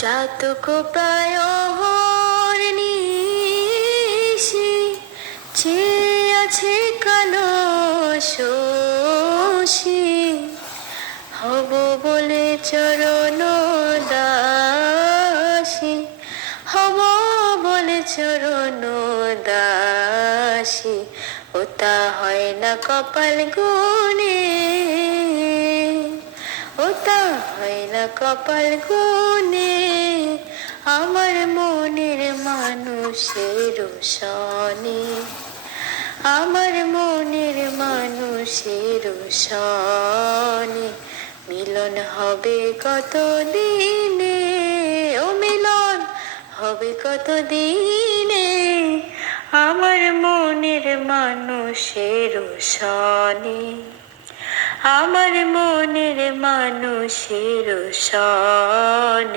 চাতক প্রায় অহর্নিশি চেয়ে আছে কালো শশী, হব বলে চরণ দাসী, হব বলে চরণ দাসী। ওটা হয় না কপাল গুনে, ওটা হয় না কপাল গুনে, আমার মনের মানুষের সনে, আমার মনের মানুষের সনে। মিলন হবে কত দিনে, ও মিলন হবে কত দিনে, আমার মনের মানুষের সনে, আমার মনের মানুষের সনে।